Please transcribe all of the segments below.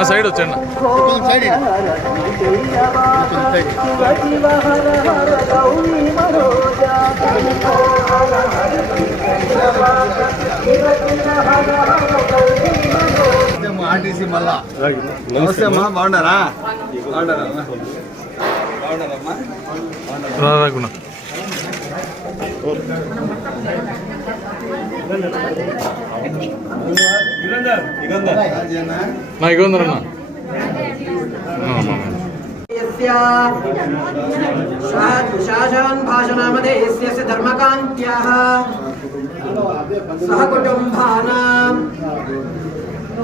నా side side RTC మళ్ళా నమస్తే అమ్మా బాగున్నారా బాగున్నారా? బాగున్నారమ్మా? నా ഇതൊന്നെണ്ണ शाशान्भाषनामधेयस्य धर्मकान्त्याः सहकुटुम्बानाम्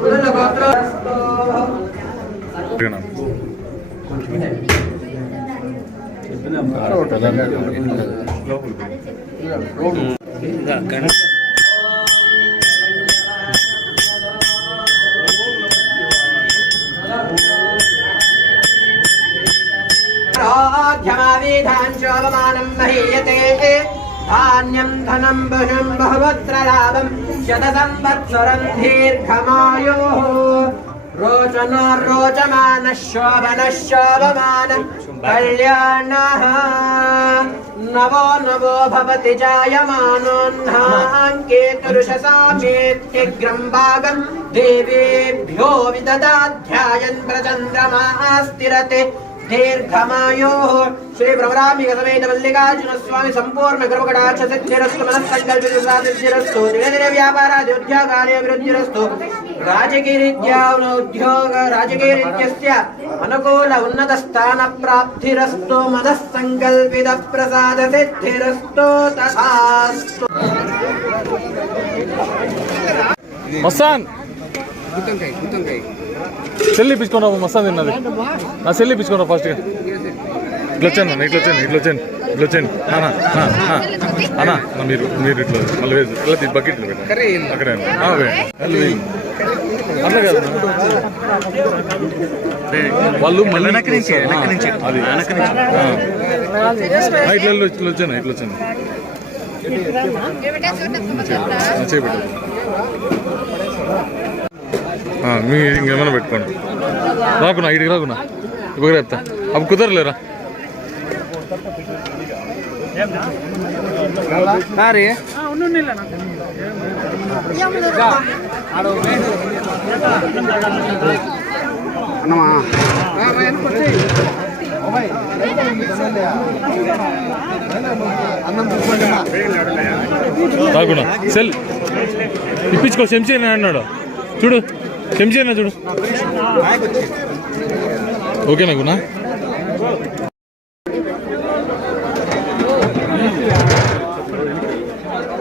कुलगोत्र गणेश ध्यावीधाञ्चोपमानं महीयते धान्यं धनं पशुं बहुवत्र लाभं शतसंवत्सरं दीर्घमायोः रोचनो रोचमानः शोभनः शोभमानः कल्याणः नवो नवो भवति जायमानोऽह्नाङ्केतुरुषसामेत्यग्रं भागं देवेभ्यो विददाध्यायन् प्रचन्द्रमाः దీర్ఘమాయో శ్రీ భ్రమరామి సమేత మల్లికార్జున స్వామి సంపూర్ణ గర్వకటాక్ష సిద్ధిరస్తు మనస్సంకల్పిరస్తు నిరదిన వ్యాపారాది ఉద్యోగాని అభివృద్ధిరస్తు రాజకీరీత్యా ఉద్యోగ రాజకీరీత్యస్య అనుకూల ఉన్నత స్థాన ప్రాప్తిరస్తు మనస్సంకల్పిత ప్రసాద సిద్ధిరస్తు తథాస్తు వస్తాన్ గుత్తంకాయ గుత్తంకాయ సెల్ ఇప్పించుకున్నా మస్తాన్ తిన్నది. నా సెల్ ఇప్పించుకున్నా ఫస్ట్ ఇట్లా వచ్చాను అన్న ఇట్లా వచ్చాను ఇట్లా వచ్చాను ఇట్లా వచ్చాను అన్నా మీరు మీరు ఇట్లా మళ్ళీ వేసి ఇలా తీసి బకెట్లో పెట్టండి. అక్కడే వెళ్ళు. అట్లా కాదు. వాళ్ళు మళ్ళీ అది. ఇట్లా ఇట్లా వచ్చాను ఇట్లా వచ్చాను మీ ఇంకేమైనా పెట్టుకోండి. రాకున్నా ఇటుకి రాకున్నా. ఇప్పుడు చెప్తా అప్పుడు కుదరలేరా? రాకున్నా. సెల్. ఇప్పించుకో శంసేనా అన్నాడు. చూడు. శంసేనా చూడు ఓకేనా గునా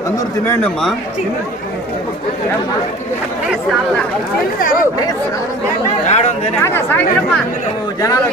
అందరూ తినేయండి అమ్మా జనాలు